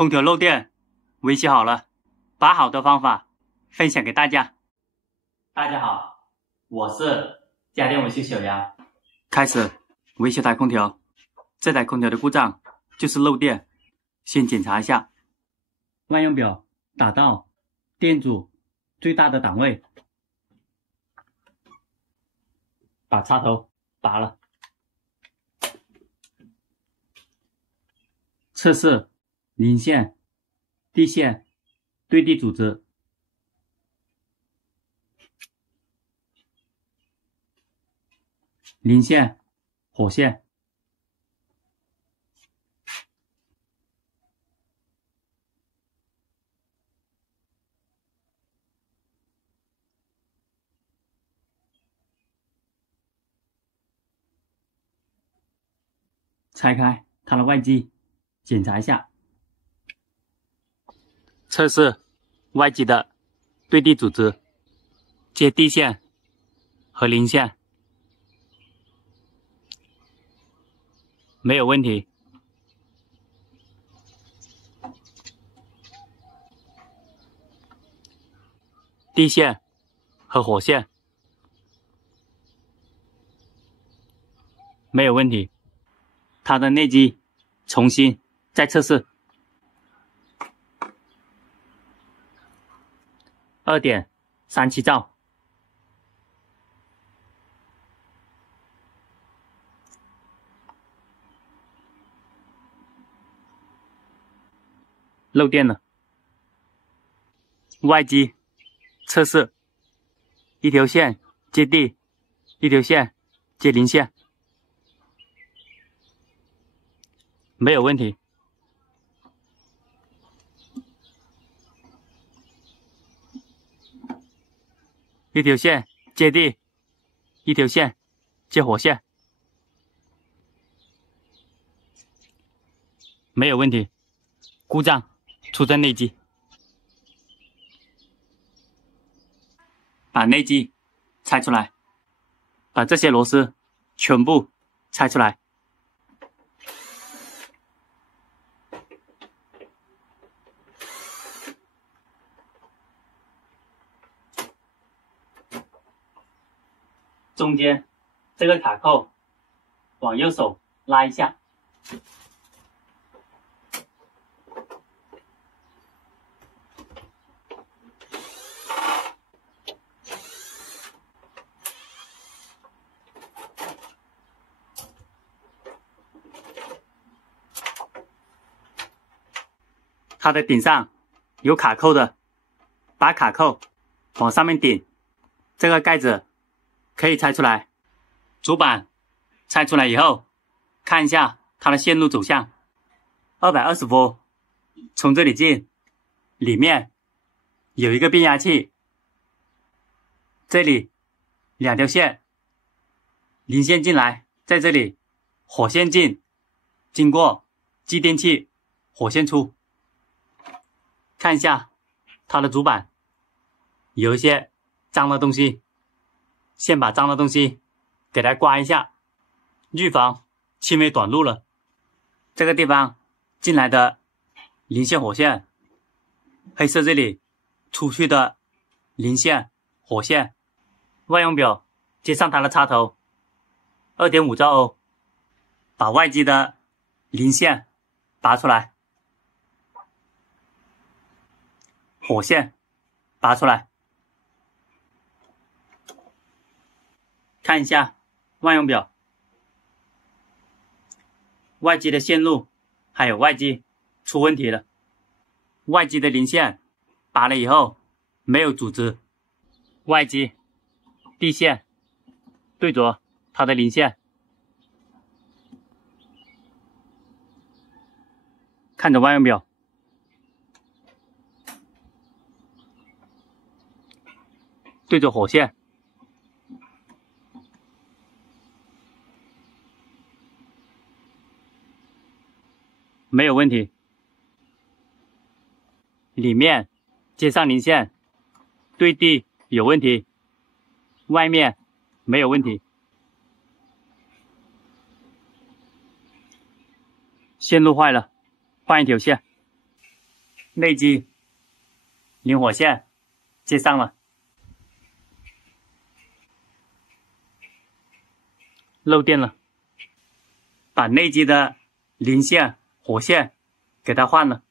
空调漏电维修好了，把好的方法分享给大家。大家好，我是家电维修小杨。开始维修台空调，这台空调的故障就是漏电，先检查一下。万用表打到电阻最大的档位，把插头拔了，测试零线、地线对地组织，零线、火线，拆开它的外机，检查一下，测试外机的对地组织，接地线和零线，没有问题。地线和火线没有问题。它的内机重新再测试， 2.37 兆，漏电了。外机测试，一条线接地，一条线接零线，没有问题。一条线接地，一条线接火线，没有问题。故障出在内机，把内机拆出来，把这些螺丝全部拆出来。中间这个卡扣往右手拉一下，它的顶上有卡扣的，把卡扣往上面顶，这个盖子可以拆出来。主板拆出来以后，看一下它的线路走向，220伏从这里进，里面有一个变压器，这里两条线，零线进来，在这里火线进，经过继电器，火线出。看一下它的主板有一些脏的东西，先把脏的东西给它刮一下，预防轻微短路了。这个地方进来的零线火线，黑色这里出去的零线火线，万用表接上它的插头 2.5 兆欧，把外机的零线拔出来，火线拔出来，看一下万用表，外机的线路还有外机出问题了。外机的零线拔了以后没有组织，外机地线对着它的零线，看着万用表，对着火线，没有问题。里面接上零线，对地有问题，外面没有问题。线路坏了，换一条线。内机零火线接上了，漏电了，把内机的零线火线给它换了。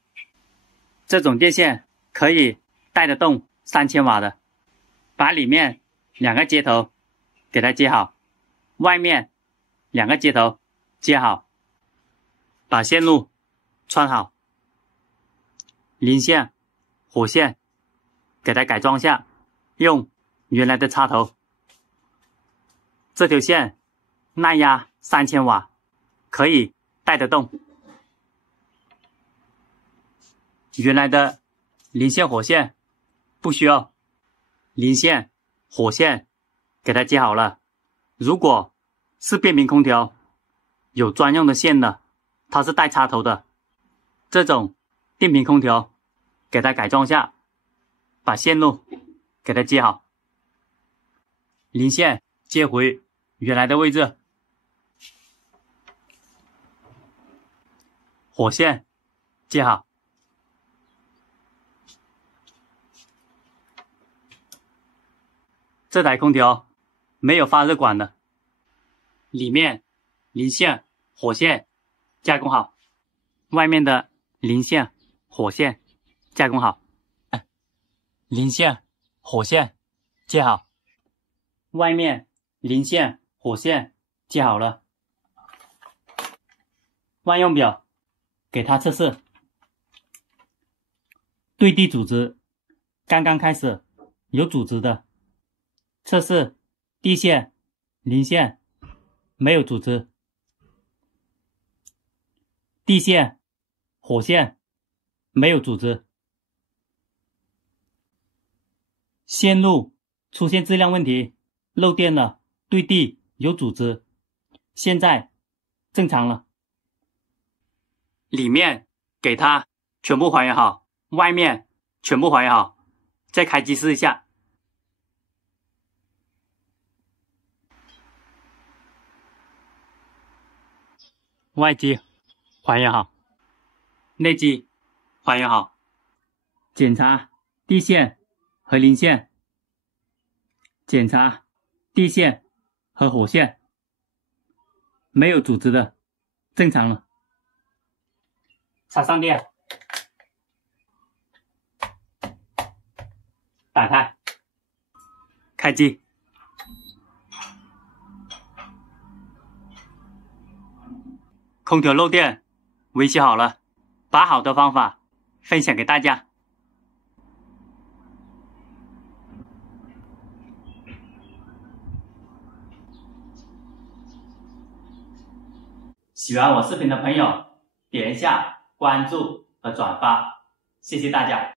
这种电线可以带得动3000瓦的，把里面2个接头给它接好，外面2个接头接好，把线路穿好，零线火线给它改装下，用原来的插头。这条线耐压3000瓦，可以带得动。原来的零线火线不需要，零线火线给它接好了。如果是变频空调有专用的线的，它是带插头的，这种电瓶空调给它改装下，把线路给它接好，零线接回原来的位置，火线接好。这台空调没有发热管的，里面零线火线加工好，外面的零线火线加工好，零线火线接好，外面零线火线接好了。万用表给它测试，对地组织刚刚开始有组织的，测试地线零线没有组织，地线火线没有组织，线路出现质量问题，漏电了，对地有组织，现在正常了。里面给它全部还原好，外面全部还原好，再开机试一下。外机还原好，内机还原好，检查地线和零线，检查地线和火线，没有组织的，正常了。插上电，打开，开机。空调漏电维修好了，把好的方法分享给大家。喜欢我视频的朋友，点一下关注和转发，谢谢大家。